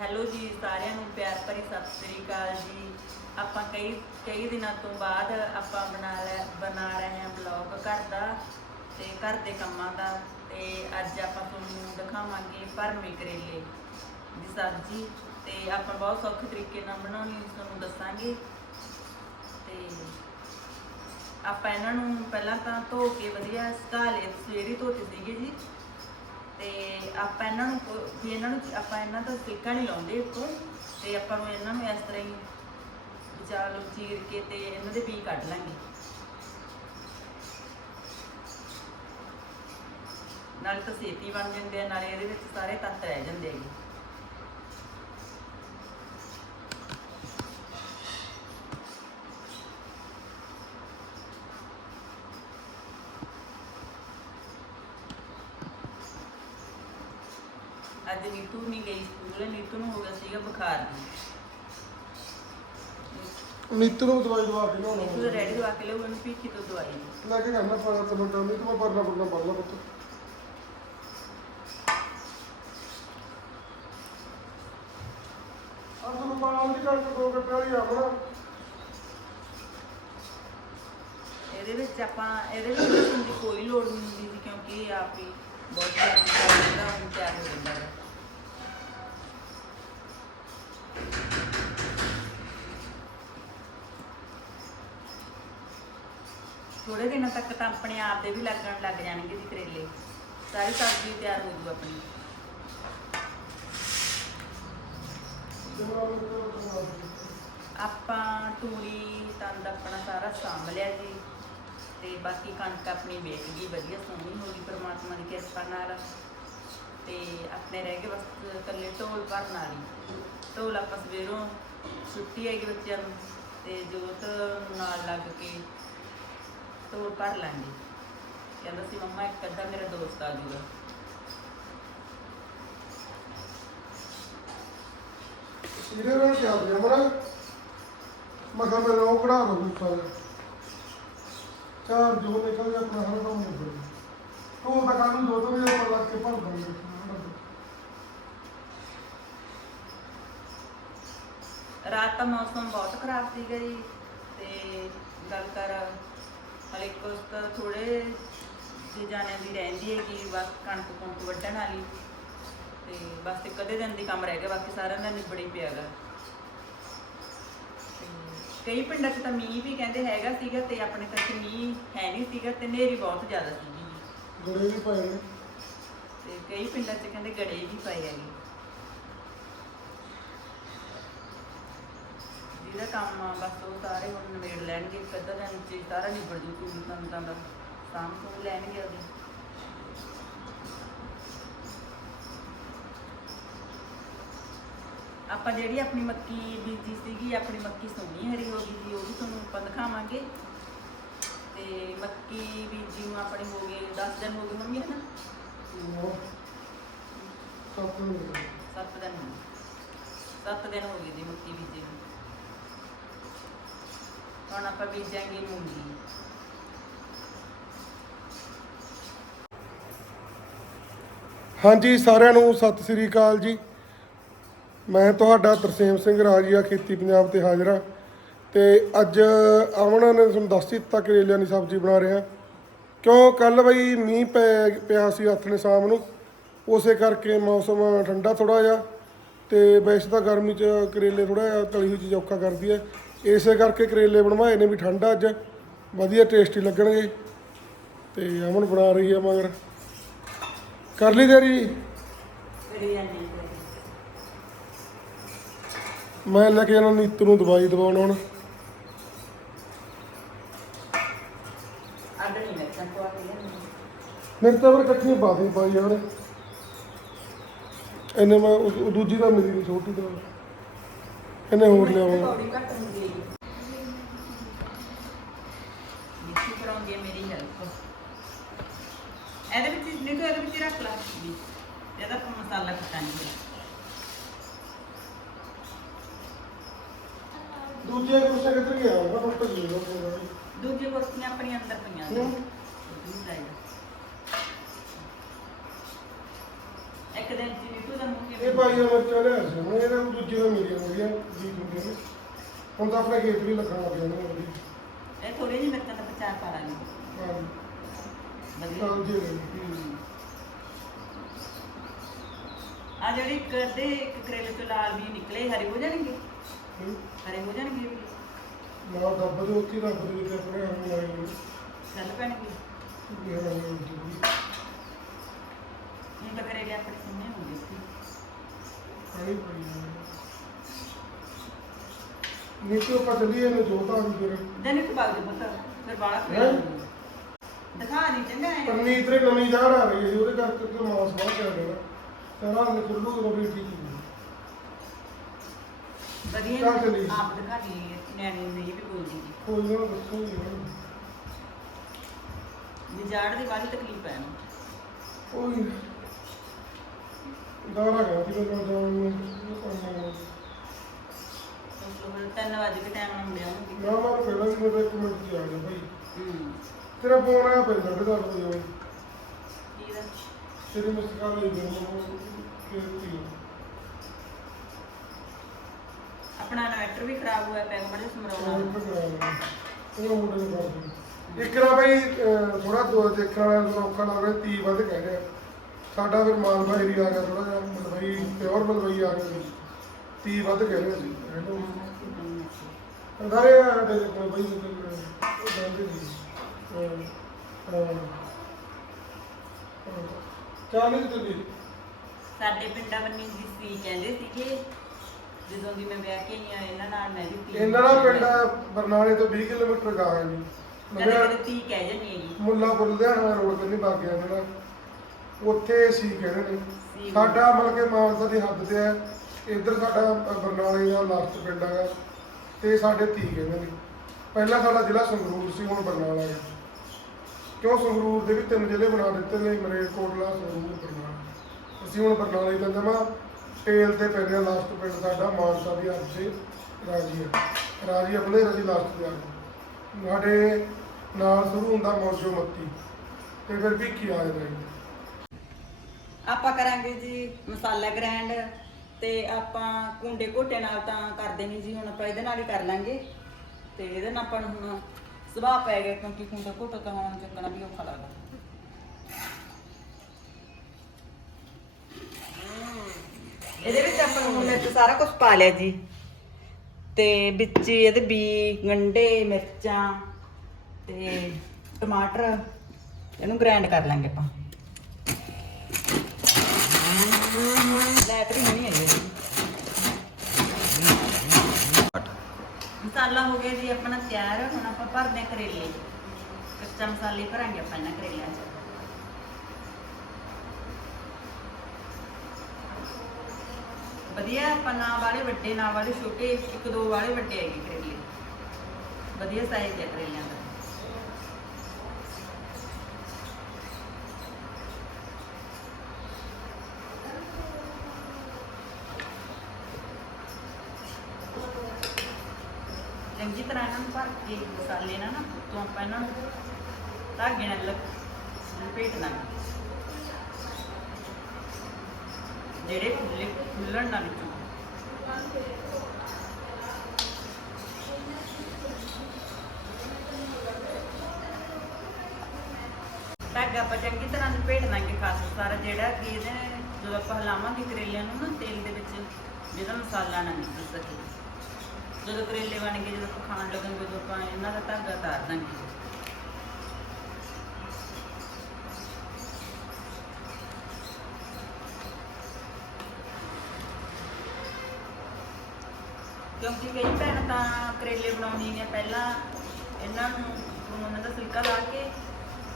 Hello ਜੀ, ਸਾਰਿਆਂ ਨੂੰ ਪਿਆਰ ਭਰੀ ਸਤਿ ਸ੍ਰੀ ਅਕਾਲ ਜੀ। ਆਪਾਂ ਕਈ ਕਈ ਦਿਨਾਂ ਤੋਂ ਬਾਅਦ ਆਪਾਂ ਬਣਾ ਲੈ, ਬਣਾ ਰਹੇ ਹਾਂ ਬਲੌਗ ਘਰ ਦਾ ਤੇ ਘਰ ਦੇ ਕੰਮਾਂ ਦਾ ਤੇ ਅੱਜ ਆਪਾਂ ਤੁਹਾਨੂੰ ਦਿਖਾਵਾਂਗੇ ਭਰਮੇ ਕਰੇਲੇ ਦੀ ਸਬਜ਼ੀ ਤੇ ਆਪਾਂ ਬਹੁਤ ਸੌਖੇ ਤਰੀਕੇ ਨਾਲ ਬਣਾਉਣੀ ਤੁਹਾਨੂੰ ਦੱਸਾਂਗੇ। ਤੇ ਆਪਾਂ ਇਹਨਾਂ ਨੂੰ ਪਹਿਲਾਂ ਤਾਂ ਧੋ ਕੇ ਵਧੀਆ ਸੁਕਾ ਲਏ, ਸਵੇਰੇ ਧੋਤੇ ਸੀਗੇ ਜੀ। ਤੇ ਆਪਾਂ ਇਹਨਾਂ ਨੂੰ ਕੋ- ਵੀ ਇਹਨਾਂ ਨੂੰ ਆਪਾਂ ਇਹਨਾਂ ਤੋਂ ਸਿੱਕਾ ਨਹੀਂ ਲਾਉਂਦੇ ਇੱਕੋ ਤੇ ਆਪਾਂ ਨੂੰ ਇਹਨਾਂ ਨੂੰ ਇਸ ਤਰ੍ਹਾਂ ਹੀ ਵਿਚਾਰ ਚੀਰ ਕੇ ਤੇ ਇਹਨਾਂ ਦੇ ਬੀ ਕੱਢ ਲਾਂਗੇ। ਨਾਲੇ ਤਾਂ ਸੇਤੀ ਬਣ ਜਾਂਦੇ ਆ, ਨਾਲੇ ਇਹਦੇ ਵਿੱਚ ਸਾਰੇ ਤੱਤ ਰਹਿ ਜਾਂਦੇ ਹੈਗੇ ਅੱਜ ਨੀਤੂ ਨਹੀਂ ਗਈ ਸਕੂਲ ਨੀਤੂ ਨੂੰ ਹੋ ਗਿਆ ਸੀਗਾ ਬੁਖਾਰ। ਨੀਤੂ ਨੂੰ ਦਵਾਈ ਦਵਾ ਕੇ ਲਿਆਉਣਾ ਨੀਤੂ ਦਾ ਰੈਡੀ ਦਵਾ ਕੇ ਲਿਓ ਉਹਨੂੰ ਪੀਖੀ ਤੋਂ ਦਵਾਈ। ਲੈ ਕੇ ਕਰਨਾ ਪਾਣਾ ਤੈਨੂੰ ਟਾਈਮ ਨਹੀਂ ਤੂੰ ਪਰਨਾ ਪਰਨਾ ਪੜ ਲਾ ਪੁੱਤ। ਦੀ ਗੱਲ ਦੋ ਆਵਣਾ ਇਹਦੇ ਵਿੱਚ ਆਪਾਂ ਇਹਦੇ ਵਿੱਚ ਦੀ ਕੋਈ ਲੋੜ ਨਹੀਂ ਹੁੰਦੀ ਕਿਉਂਕਿ ਆਪ ਹੀ ਬਹੁਤ ਜ਼ਿਆਦਾ ਦਾ ਹੁਣ ਤਿਆਰ ਹੋ ਜਾਂਦਾ ਹੈ ਥੋੜੇ ਦਿਨਾਂ ਤੱਕ ਤਾਂ ਆਪਣੇ ਆਪ ਦੇ ਵੀ ਲੱਗਣ ਲੱਗ ਜਾਣਗੇ ਜੀ ਕਰੇਲੇ। ਸਾਰੀ ਸਬਜ਼ੀ ਤਿਆਰ ਹੋ ਜੂ ਆਪਣੀ। ਆਪਾਂ ਤੂੜੀ, ਤੰਦ ਆਪਣਾ ਸਾਰਾ ਸਾਂਭ ਲਿਆ ਜੀ। ਤੇ ਬਾਕੀ ਕਣਕ ਆਪਣੀ ਵੇਚ ਗਈ, ਵਧੀਆ ਸੋਹਣੀ ਹੋ ਗਈ ਪਰਮਾਤਮਾ ਦੀ ਕਿਰਪਾ ਨਾਲ। ਤੇ ਆਪਣੇ ਰਹਿ ਗਏ ਬਸ ਇਕੱਲੇ ਢੋਲ ਭਰਨ ਵਾਲੀ। ਢੋਲ ਆਪਾਂ ਸਵੇਰੋਂ ਛੁੱਟੀ ਹੈਗੀ ਬੱਚਿਆਂ ਨੂੰ। ਤੇ ਜੋਤ ਨਾਲ ਲੱਗ ਕੇ ਢੋਲ ਭਰ ਲਾਂਗੇ। ਕਹਿੰਦਾ ਸੀ ਮੰਮਾ ਇੱਕ ਅੱਧਾ ਮੇਰਾ ਦੋਸਤ ਆ ਜੂਗਾ। ਇਹਦੇ ਨਾਲ ਕੀ ਆਉਂਦੀ ਅਮਰਾ? ਮੈਂ ਕਿਹਾ ਮੈਂ ਰੋ ਕਢਾ ਦੋ ਸਾਰਾ ਚਾਰ ਜੋ ਨਿਕਲ ਗਿਆ ਆਪਣਾ ਹਰ ਕੰਮ ਨਿਕਲ ਗਿਆ। ਤੂੰ ਤਾਂ ਕਾਨੂੰ ਦੋ ਤੋਂ ਵੀ ਉੱਪਰ ਲੱਗ ਕੇ ਭਰ ਦਾਂਗੇ ਰਾਤ ਦਾ ਮੌਸਮ ਬਹੁਤ ਖਰਾਬ ਸੀਗਾ ਜੀ ਤੇ ਗੱਲ ਕਰ ਹਲੇ ਕੁਛ ਤਾਂ ਥੋੜੇ ਜਿਹੇ ਜਾਣਿਆਂ ਦੀ ਰਹਿੰਦੀ ਹੈ ਕਿ ਬਸ ਕਣਕ ਕੁਣਕ ਵੱਢਣ ਵਾਲੀ। ਤੇ ਬਸ ਇੱਕ ਅੱਧੇ ਦਿਨ ਦੀ ਕੰਮ ਰਹਿ ਗਿਆ ਬਾਕੀ ਸਾਰਿਆਂ ਦਾ ਨਿਬੜੀ ਪਿਆਗਾ ਕਈ ਪਿੰਡਾਂ 'ਚ ਤਾਂ ਮੀਂਹ ਵੀ ਕਹਿੰਦੇ ਹੈਗਾ ਸੀਗਾ ਤੇ ਆਪਣੇ ਤਾਂ ਇੱਥੇ ਮੀਂਹ ਹੈ ਨਹੀਂ ਸੀਗਾ ਤੇ ਨੇਰੀ ਬਹੁਤ ਜ਼ਿਆਦਾ ਸੀਗੀ। ਗੜੇ ਵੀ ਪਏ ਨੇ। ਤੇ ਕਈ ਪਿੰਡਾਂ 'ਚ ਕਹਿੰਦੇ ਗੜੇ ਵੀ ਪਏ ਹੈਗੇ। ਜਿਹਦਾ ਕੰਮ ਆ ਬਸ ਉਹ ਸਾਰੇ ਹੁਣ ਨਿਬੇੜ ਲੈਣਗੇ ਇੱਕ ਅੱਧਾ ਦਿਨ ਚ ਸਾਰਾ ਨਿਬੜ ਜੂ ਤੂੜੀ ਤੰਦਾਂ ਦਾ ਸਾਂਭ ਤੋਂ ਲੈਣਗੇ ਉਹਦੀ ਆਪਾਂ ਜਿਹੜੀ ਆਪਣੀ ਮੱਕੀ ਬੀਜੀ ਸੀਗੀ ਆਪਣੀ ਮੱਕੀ ਸੋਹਣੀ ਹਰੀ ਹੋ ਗਈ ਜੀ ਉਹ ਵੀ ਤੁਹਾਨੂੰ ਆਪਾਂ ਦਿਖਾਵਾਂਗੇ। ਤੇ ਮੱਕੀ ਬੀਜੀ ਨੂੰ ਆਪਣੀ ਹੋ ਗਏ 10 ਦਿਨ ਹੋ ਗਏ ਮੰਮੀ ਹੈ ਨਾ ਉਹ ਸੱਤ ਨੂੰ ਮਿਲਦਾ। ਸੱਤ ਦਿਨ ਹੋ ਗਏ। ਸੱਤ ਦਿਨ ਹੋ ਗਏ ਜੀ ਮੱਕੀ ਬੀਜੀ ਨੂੰ। ਹੁਣ ਆਪਾਂ ਬੀਜਾਂਗੇ ਮੂੰਗੀ ਹਾਂਜੀ, ਸਾਰਿਆਂ ਨੂੰ ਸਤਿ ਸ੍ਰੀ ਅਕਾਲ ਜੀ। ਮੈਂ ਤੁਹਾਡਾ ਤਰਸੇਮ ਸਿੰਘ ਰਾਜੀਆ, ਖੇਤੀ ਪੰਜਾਬ ਤੇ ਹਾਜ਼ਰ ਹਾਂ। ਤੇ ਅੱਜ ਅਮਨ ਨੇ ਤੁਹਾਨੂੰ ਦੱਸ ਦਿੱਤਾ ਕਰੇਲਿਆਂ ਦੀ ਸਬਜ਼ੀ ਬਣਾ ਰਿਹਾ ਕਿਉਂ? ਕੱਲ ਬਈ ਮੀਂਹ ਪੈ, ਪਿਆ ਸੀ ਹੱਥ ਨੇ ਸ਼ਾਮ ਨੂੰ। ਉਸੇ ਕਰਕੇ ਮੌਸਮ ਠੰਡਾ ਥੋੜਾ ਜਿਹਾ। ਤੇ ਵੈਸੇ ਤਾਂ ਗਰਮੀ 'ਚ ਕਰੇਲੇ ਥੋੜਾ ਜਿਹਾ ਤਲੀ ਹੋਈ ਚੀਜ਼ ਔਖਾ ਕਰਦੀ ਹੈ। ਇਸੇ ਕਰਕੇ ਕਰੇਲੇ ਬਣਵਾਏ ਨੇ ਵੀ ਠੰਡਾ ਅੱਜ। ਵਧੀਆ ਟੇਸਟੀ ਲੱਗਣਗੇ। ਤੇ ਅਮਨ ਬਣਾ ਰਹੀ ਹੈ ਮਗਰ। ਕਰ ਲਈ ਤੇਰੀ ਮੈਂ ਲੈ ਕੇ ਜਾਣਾ ਨੀਤੂ ਨੂੰ ਦਵਾਈ ਦਵਾਉਣ ਹੁਣ। ਅੱਡ ਮੇਰੇ ਤਾਂ ਫਿਰ ਇਕੱਠੀਆਂ ਪਾ ਪਾਈ ਯਾਰ ਇਹਨੇ ਮੈਂ ਦੂਜੀ ਤਾਂ ਮਿਲੀ ਛੋਟੀ ਤਾਂ। ਇਹਨੇ ਹੋਰ ਲਿਆਵਾਂ ਪਕੌੜੀ ਘੱਟ ਹੁੰਦੀ ਹੈ ਮਿੱਠੀ ਕਰਾਉਂਦੀ ਹੈ ਮੇਰੀ ਹੈਲਪ ਇਹਦੇ ਵਿੱਚ ਤਾਂ ਇਹਦੇ ਵਿੱਚ ਰੱਖ ਲਾ। ਵੀ ਇਹਦਾ ਮਸਾਲਾ ਕੁੱਟਾਂ ਦੂਜੇ ਕੁਰਸੇ ਕਿੱਧਰ ਗਿਆ? ਉਹ ਟੁੱਟ ਗਈ ਉਹ ਪੂਰਾ ਹੀ। ਦੂਜੇ ਕੁਰਸੀਆਂ ਆਪਣੀਆਂ ਅੰਦਰ ਪਈਆਂ ਨੇ। ਹੂੰ। ਇੱਕ ਦਿਨ ਜੀ ਨੀਤੂ ਦਾ ਮੂੰਹ ਇਹ ਪਾਈਆਂ ਮਿਰਚਾਂ ਲਿਆ ਸੀ ਹੁਣ ਇਹਨਾਂ ਨੂੰ ਦੂਜੇ ਨੂੰ ਮਿਲੀਆਂ ਹੋਈਆਂ ਜੀ ਹੁੰਦੇ ਨੇ ਹੁਣ ਤਾਂ ਆਪਣੇ ਖੇਤ ਵੀ ਲੱਗਣ ਲੱਗ ਜਾਣੇ ਵਧੀਆ ਇਹ ਥੋੜੀ ਜਿਹੀ ਮਿਰਚਾਂ ਦਾ ਪ੍ਰਚਾਰ ਲਾਂਗੇ ਹਾਂ ਵਧੀਆ। ਚੱਲ ਜੀ ਆ ਜਿਹੜੀ ਕਰਦੇ ਇੱਕ ਕਰੇਲੇ ਤੋਂ ਲਾਲ ਵੀ ਨਿਕਲੇ ਹਰੇ ਹੋ ਜਾਣਗੇ। ਹਰੇ ਹੋ ਜਾਣਗੇ ਇਹ ਵੀ। ਨਾ ਦੱਬ ਦੇ ਉੱਥੇ ਰੱਬ ਦੇ ਵਿੱਚ ਆਪਣੇ ਲਾਏ ਨੇ ਚੱਲ ਪੈਣਗੇ। ਇਹ ਹਰਾਮ ਹੁੰਦੀ ਹੁਣ ਤਾਂ ਕਰੇਲੇ ਆਪਣੇ ਸਾਹਮਣੇ ਹੁੰਦੇ ਸੀ। ਪਾਣੀ ਪਈ ਨੀਚੇ ਆਪਾਂ ਚੱਲੀਏ ਨੇ ਜੋਤਾ ਵੀ ਫਿਰ। ਦਿਨ ਇੱਕ ਬਾਗ ਦੇ ਪੁੱਤ ਫਿਰ ਹੈਂ? ਕਰੇਲਾ ਦਿਖਾ ਨਹੀਂ ਚੰਗਾ ਹੈ ਪਰਨੀਤ ਰੇ ਨਵੀਂ ਜਾੜ ਆ ਰਹੀ ਹੈ ਜੀ ਉਹਦੇ ਕਰਕੇ ਤੇ ਮਾਸ ਬਾਹਰ ਕਰ ਦੇਣਾ ਸਾਰਾ ਨੇ ਖੁੱਲੂ ਤੋਂ ਵੀ ਠੀਕ ਹੈ ਵਧੀਆ ਚੱਲ ਚੱਲੀਏ। ਆਪ ਦਿਖਾ ਦੀ ਨਿਆਣੇ ਨੂੰ ਨਹੀਂ ਵੀ ਬੋਲਦੀ ਜੀ। ਕੋਈ ਨਾ ਦੱਸੋ ਜੀ ਨਿਜਾੜ ਦੀ ਬਾਲੀ ਤਕਲੀਫ ਹੈ ਇਹਨੂੰ। ਕੋਈ ਦਾਰਾ ਗਿਆ ਕਿ ਮੈਂ ਜਾਣ ਨੂੰ ਨਾ। ਤਿੰਨ ਵਜੇ ਕੇ ਟਾਈਮ ਨਾਲ ਮੁੜਿਆ ਹੋਊਗੀ ਮੈਂ ਪਹਿਲਾਂ ਵੀ ਮੇਰੇ ਇੱਕ ਮਿੰਟ ਚ ਆ ਜਾ ਭਾਈ। ਹੂੰ। ਤੇਰਾ ਫੋਨ ਆਇਆ ਕਿ ਦੱਸ ਵਜੇ ਆਉਂ ਕੀ ਦਾ ਤੇਰੀ ਮਿਸ ਕਾਲ ਹੋਈ ਗਈ ਮੈਨੂੰ ਕਿ ਆਪਣਾ ਇਨਵਰਟਰ ਵੀ ਖਰਾਬ ਹੋਇਆ ਪਿਆ ਬੜੇ ਸਮਰਾਉਣਾ। ਇੱਕ ਨਾ ਭਾਈ ਥੋੜਾ ਦੋ ਦੇਖਣ ਵਾਲਾ ਨੂੰ ਲੱਗ ਰਿਹਾ 30 ਵੱਧ ਕਹਿ ਰਿਹਾ ਸਾਡਾ ਫਿਰ ਮਾਲਵਾ ਏਰੀਆ ਆ ਗਿਆ ਥੋੜਾ ਜਿਹਾ ਮਲਵਈ ਪਿਓਰ ਮਲਵਈ ਆ ਗਿਆ 30 ਵੱਧ ਕਹਿ ਰਿਹਾ ਸੀ। ਹੈਲੋ ਅੰਦਾਰੇ ਆ ਕੋਲ ਭਾਈ ਉਹ ਜਾਂਦੇ ਜੀ ਚਾਲੀ ਤੇ ਦੀ ਸਾਡੇ ਪਿੰਡਾਂ ਬੰਨੀ ਦੀ ਸੀ ਕਹਿੰਦੇ ਸੀਗੇ ਜਦੋਂ ਦੀ ਮੈਂ ਵਿਆਹ ਕੇ ਆਈ ਆ ਇਹਨਾਂ ਨਾਲ ਮੈਂ ਵੀ ਤੀ ਇਹਨਾਂ ਦਾ ਪਿੰਡ ਬਰਨਾਲੇ ਤੋਂ 20 ਕਿਲੋਮੀਟਰ ਗਾ ਹੈ ਜੀ। ਕਦੇ ਕਦੇ ਤੀ ਕਹਿ ਜਾਂਦੀ ਹੈਗੀ। ਮੁੱਲਾਪੁਰ ਲੁਧਿਆਣਾ ਰੋਡ ਤੇ ਨਹੀਂ ਵਗ ਗਿਆ ਜਿਹੜਾ। ਉੱਥੇ ਸੀ ਕਹਿੰਦੇ ਨੇ। ਸਾਡਾ ਮਤਲਬ ਕਿ ਮਾਨਸਾ ਦੀ ਹੱਦ ਤੇ ਹੈ। ਇੱਧਰ ਸਾਡਾ ਬਰਨਾਲੇ ਦਾ ਲਾਸਟ ਪਿੰਡ ਹੈਗਾ। ਤੇ ਸਾਡੇ ਧੀ ਕਹਿੰਦੇ ਨੇ। ਪਹਿਲਾਂ ਸਾਡਾ ਜ਼ਿਲ੍ਹਾ ਸੰਗਰੂਰ ਸੀ ਹੁਣ ਬਰਨਾਲਾ ਹੈ। ਕਿਉਂ ਸੰਗਰੂਰ ਦੇ ਵੀ ਤਿੰਨ ਜ਼ਿਲ੍ਹੇ ਬਣਾ ਦਿੱਤੇ ਨੇ ਮਰੇਕੋਟਲਾ ਸੰਗਰੂਰ ਬਰਨਾਲਾ। ਅਸੀਂ ਹੁਣ ਬਰਨਾਲੇ ਦਾ ਜਮਾ ਟੇਲ ਤੇ ਪੈਂਦੇ ਆ ਲਾਸਟ ਪਿੰਡ ਸਾਡਾ ਮਾਨਸਾ ਦੀ ਹੱਦ ਤੇ ਰਾਜੀ ਹੈ। ਰਾਜੀ ਆਪਣੇ ਰਜੀ ਲਾਸਟ ਤੇ ਆ ਗਏ। ਸਾਡੇ ਨਾਲ ਸ਼ੁਰੂ ਹੁੰਦਾ ਮੌਜੋ ਮੱਤੀ। ਤੇ ਫਿਰ ਵੀ ਕੀ ਆ ਜਾਂਦਾ ਆਪਾਂ ਕਰਾਂਗੇ ਜੀ ਮਸਾਲਾ ਗ੍ਰੈਂਡ ਤੇ ਆਪਾਂ ਕੁੰਡੇ ਘੋਟੇ ਨਾਲ ਤਾਂ ਕਰਦੇ ਨਹੀਂ ਜੀ, ਹੁਣ ਆਪਾਂ ਇਹਦੇ ਨਾਲ ਹੀ ਕਰ ਲਾਂਗੇ। ਤੇ ਇਹਦੇ ਨਾਲ ਆਪਾਂ ਨੂੰ ਹੁਣ ਸੁਭਾਅ ਪੈ ਗਿਆ ਕਿਉਂਕਿ ਕੁੰਡਾ ਘੋਟਾ ਤਾਂ ਹੁਣ ਚੱਕਣਾ ਵੀ ਔਖਾ ਲੱਗਦਾ। ਇਹਦੇ ਵਿੱਚ ਆਪਾਂ ਨੂੰ ਮਿਰਚ ਸਾਰਾ ਕੁਝ ਪਾ ਲਿਆ ਜੀ। ਤੇ ਵਿੱਚ ਹੀ ਇਹਦੇ ਬੀ, ਗੰਡੇ, ਮਿਰਚਾਂ ਤੇ ਟਮਾਟਰ, ਇਹਨੂੰ ਗ੍ਰਾਈਂਡ ਕਰ ਲਾਂਗੇ ਆਪਾਂ ਲੈਟ ਵੀ ਨਹੀਂ ਹੈਗੀ ਇਹਦੀ। ਮਸਾਲਾ ਹੋ ਗਿਆ ਜੀ, ਆਪਣਾ ਤਿਆਰ, ਹੁਣ ਆਪਾਂ ਭਰਦੇ ਹਾਂ ਕਰੇਲੇ ਕੱਚਾ ਮਸਾਲੇ ਭਰਾਂਗੇ ਆਪਾਂ ਇਹਨਾਂ ਕਰੇਲਿਆਂ 'ਚ। ਵਧੀਆ, ਆਪਾਂ ਨਾ ਵਾਲੇ ਵੱਡੇ ਨਾ ਵਾਲੇ ਛੋਟੇ ਇੱਕ ਦੋ ਵਾਲੇ ਵੱਡੇ ਹੈਗੇ ਕਰੇਲੇ। ਵਧੀਆ ਸਾਈਜ਼ ਹੈ ਕਰੇਲਿਆਂ ਦਾ ਚੰਗੀ ਤਰ੍ਹਾਂ ਇਹਨਾਂ ਨੂੰ ਭਰ ਕੇ ਮਸਾਲੇ ਨਾਲ ਨਾ ਤੋਂ ਆਪਾਂ ਇਹਨਾਂ ਨੂੰ ਧਾਗੇ ਨਾਲ ਲਪ- ਦਾਂਗੇ। ਜਿਹੜੇ ਫੁੱਲੇ ਫੁੱਲਣ ਨਾ ਵਿੱਚੋਂ। ਧਾਗਾ ਆਪਾਂ ਚੰਗੀ ਤਰ੍ਹਾਂ ਲਪੇਟ ਦਾਂਗੇ ਖਾਸ ਸਾਰਾ ਜਿਹੜਾ ਕਿ ਇਹਦੇ ਜਦੋਂ ਆਪਾਂ ਹਿਲਾਵਾਂਗੇ ਕਰੇਲਿਆਂ ਨੂੰ ਨਾ ਤੇਲ ਦੇ ਵਿੱਚ, ਜਿਹਦਾ ਮਸਾਲਾ ਨਾ ਨਿਕਲ ਸਕੇ। ਜਦੋਂ ਕਰੇਲੇ ਬਣ ਗਏ, ਜਦੋਂ ਆਪਾਂ ਖਾਣ ਲੱਗਾਂਗੇ ਉਦੋਂ ਆਪਾਂ ਇਹਨਾਂ ਦਾ ਧਾਗਾ ਤਾਰ ਦਾਂਗੇ। ਕਿਉਂਕਿ ਕਈ ਭੈਣ ਤਾਂ ਕਰੇਲੇ ਬਣਾਉਣੀ ਨੇ ਪਹਿਲਾਂ, ਇਹਨਾਂ ਨੂੰ ਉਹਨਾਂ ਦਾ ਸਿਲਕਾ ਲਾ ਕੇ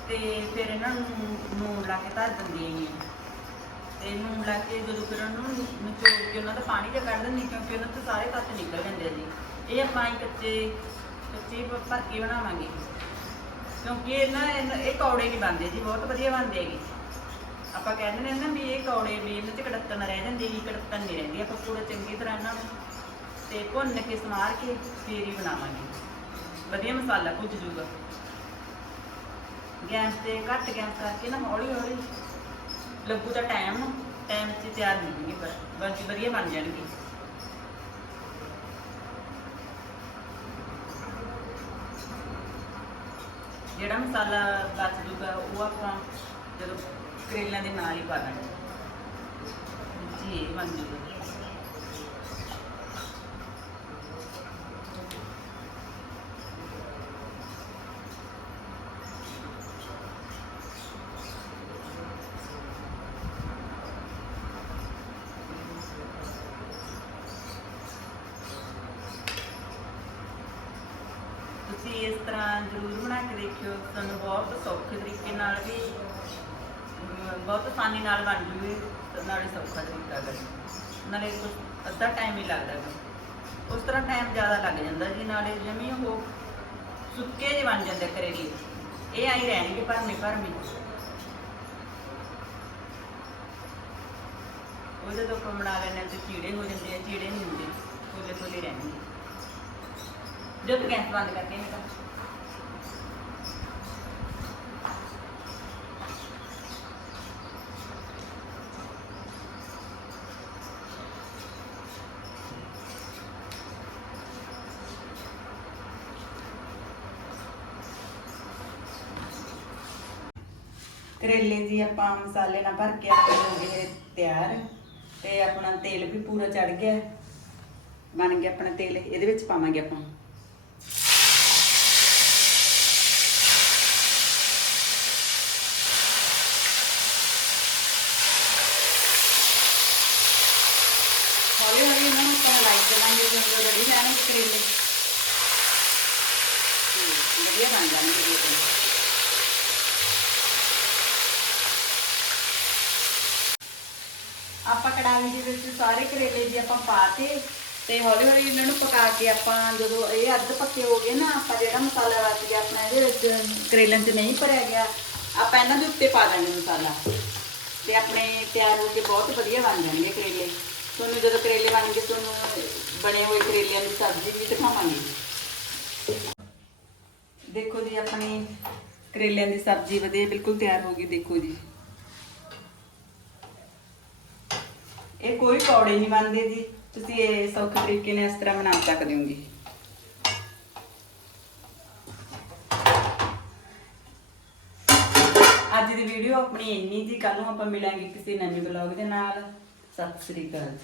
ਤੇ ਫਿਰ ਇਹਨਾਂ ਨੂੰ ਨੂਣ ਲਾ ਕੇ ਧਰ ਦਿੰਦੀਆਂ ਹੈਗੀਆਂ ਤੇ ਨੂਣ ਲਾ ਕੇ ਜਦੋਂ ਫਿਰ ਉਹਨੂੰ ਨੂੰ ਨਿਚੋੜ ਕੇ ਉਹਨਾਂ ਦਾ ਪਾਣੀ ਜਿਹਾ ਕੱਢ ਦਿੰਦੇ, ਕਿਉਂਕਿ ਉਹਨਾਂ ਤੋਂ ਸਾਰੇ ਤੱਤ ਨਿਕਲ ਜਾਂਦੇ ਆ ਜੀ ਇਹ ਆਪਾਂ ਹੀ ਕੱਚੇ ਕੱਚੇ ਭਰ ਕੇ ਬਣਾਵਾਂਗੇ। ਕਿਉਂਕਿ ਇਹ ਨਾ ਇਹਨਾਂ- ਇਹ ਕੌੜੇ ਨਹੀਂ ਬਣਦੇ ਜੀ, ਬਹੁਤ ਵਧੀਆ ਬਣਦੇ ਹੈਗੇ। ਆਪਾਂ ਕਹਿੰਦੇ ਨੇ ਨਾ ਵੀ ਇਹ ਕੌੜੇ ਵੀ ਇਹਨਾਂ 'ਚ ਕੜੱਤਣ ਰਹਿ ਜਾਂਦੀ ਜੀ, ਕੜੱਤਣ ਨਹੀਂ ਰਹਿੰਦੀ। ਆਪਾਂ ਪੂਰਾ ਚੰਗੀ ਤਰ੍ਹਾਂ ਇਹਨਾਂ ਨੂੰ ਤੇ ਭੁੰਨ ਕੇ, ਸਮਾਰ ਕੇ ਫੇਰ ਹੀ ਬਣਾਵਾਂਗੇ। ਵਧੀਆ ਮਸਾਲਾ ਭੁੱਜ ਜੂਗਾ। ਗੈਸ ਤੇ ਘੱਟ ਗੈਸ ਕਰਕੇ ਨਾ ਹੌਲੀ ਹੌਲੀ ਲੱਗੂ ਤਾਂ ਟਾਈਮ ਟਾਈਮ 'ਚ ਤਿਆਰ ਨਹੀਂ ਹੋਣਗੇ ਪਰ ਬਸ ਵਧੀਆ ਬਣ ਜਾਣਗੇ। ਜਿਹੜਾ ਮਸਾਲਾ ਬਚ ਜੂਗਾ ਉਹ ਆਪਾਂ ਜਦੋਂ ਕਰੇਲਿਆਂ ਦੇ ਨਾਲ ਹੀ ਪਾ ਦਾਂਗੇ। ਜੀ ਬਣ ਜੂਗਾ ਤੁਸੀਂ ਇਸ ਤਰ੍ਹਾਂ ਜ਼ਰੂਰ ਬਣਾ ਕੇ ਦੇਖਿਓ। ਤੁਹਾਨੂੰ ਬਹੁਤ ਸੌਖੇ ਤਰੀਕੇ ਨਾਲ ਵੀ ਬਹੁਤ ਆਸਾਨੀ ਨਾਲ ਬਣ ਜੂਗੀ। ਨਾਲੇ ਸੌਖਾ ਤਰੀਕਾ ਹੈ ਨਾਲੇ ਕੁਝ ਅੱਧਾ ਟਾਈਮ ਹੀ ਲੱਗਦਾ ਉਸ ਤਰ੍ਹਾਂ ਟਾਈਮ ਜ਼ਿਆਦਾ ਲੱਗ ਜਾਂਦਾ ਜੀ। ਨਾਲੇ ਜਮੀ ਉਹ ਸੁੱਕੇ ਜਿਹੇ ਬਣ ਜਾਂਦੇ ਕਰੇਲੇ। ਇਹ ਆਈ ਰਹਿਣਗੇ ਭਰਮੇ ਭਰਮੇ। ਉਹ ਜਦੋਂ ਆਪਾਂ ਬਣਾ ਲੈਂਦੇ ਹਾਂ ਤੇ ਕੀੜੇ ਹੋ ਜਾਂਦੇ ਆ, ਕੀੜੇ ਨਹੀਂ ਹੁੰਦੇ। ਫੁੱਲੇ ਫੁੱਲੇ ਰਹਿਣਗੇ। ਜਦੋਂ ਗੈਸ ਬੰਦ ਕਰਕੇ ਇਹਦਾ ਕਰੇਲੇ ਜੀ ਆਪਾਂ ਮਸਾਲੇ ਨਾਲ ਭਰ ਕੇ ਆਪਣੇ ਹੋ ਗਏ ਤਿਆਰ। ਤੇ ਆਪਣਾ ਤੇਲ ਵੀ ਪੂਰਾ ਚੜ ਗਿਆ। ਬਣ ਗਿਆ ਆਪਣਾ ਤੇਲ, ਇਹਦੇ ਵਿੱਚ ਪਾਵਾਂਗੇ ਆਪਾਂ। ਹੌਲੀ ਹੌਲੀ ਇਹਨਾਂ ਨੂੰ ਆਪਾਂ ਲਾਈਟ ਕਰਾਂਗੇ ਜਦੋਂ ਰੈਡੀ ਰਹਿਣਗੇ ਕਰੇਲੇ। ਵਧੀਆ ਬਣ ਜਾਣਗੇ ਜੀ ਆਪਾਂ ਕੜਾਹੀ ਦੇ ਵਿੱਚ ਸਾਰੇ ਕਰੇਲੇ ਜੀ ਆਪਾਂ ਪਾਤੇ ਤੇ ਹੌਲੀ ਹੌਲੀ ਇਹਨਾਂ ਨੂੰ ਪਕਾ ਕੇ ਆਪਾਂ ਜਦੋਂ ਇਹ ਅੱਧ ਪੱਕੇ ਹੋ ਗਏ ਨਾ, ਆਪਾਂ ਜਿਹੜਾ ਮਸਾਲਾ ਰਚ ਗਿਆ ਆਪਣਾ ਇਹਦੇ ਵਿੱਚ, ਕਰੇਲਿਆਂ 'ਚ ਨਹੀਂ ਭਰਿਆ ਗਿਆ, ਆਪਾਂ ਇਹਨਾਂ ਦੇ ਉੱਤੇ ਪਾ ਦਾਂਗੇ ਮਸਾਲਾ। ਤੇ ਆਪਣੇ ਤਿਆਰ ਹੋ ਕੇ ਬਹੁਤ ਵਧੀਆ ਬਣ ਜਾਣਗੇ ਕਰੇਲੇ। ਤੁਹਾਨੂੰ ਜਦੋਂ ਕਰੇਲੇ ਬਣ ਗਏ, ਤੁਹਾਨੂੰ ਬਣੇ ਹੋਏ ਕਰੇਲਿਆਂ ਦੀ ਸਬਜ਼ੀ ਵੀ ਦਿਖਾਵਾਂਗੇ। ਦੇਖੋ ਜੀ, ਆਪਣੀ ਕਰੇਲਿਆਂ ਦੀ ਸਬਜ਼ੀ ਵਧੀਆ ਬਿਲਕੁਲ ਤਿਆਰ ਹੋ ਗਈ, ਦੇਖੋ ਜੀ। ਇਹ ਕੋਈ ਕੌੜੇ ਨਹੀਂ ਬਣਦੇ ਜੀ। ਤੁਸੀਂ ਇਹ ਸੌਖੇ ਤਰੀਕੇ ਨਾਲ ਇਸ ਤਰ੍ਹਾਂ ਬਣਾ ਸਕਦੇ ਹੋ ਜੀ। ਅੱਜ ਦੀ ਵੀਡੀਓ ਆਪਣੀ ਇੰਨੀ ਜੀ। ਕੱਲ ਨੂੰ ਆਪਾਂ ਮਿਲਾਂਗੇ ਕਿਸੇ ਨਵੇਂ ਬਲੌਗ ਦੇ ਨਾਲ। ਸਤਿ ਸ੍ਰੀ ਅਕਾਲ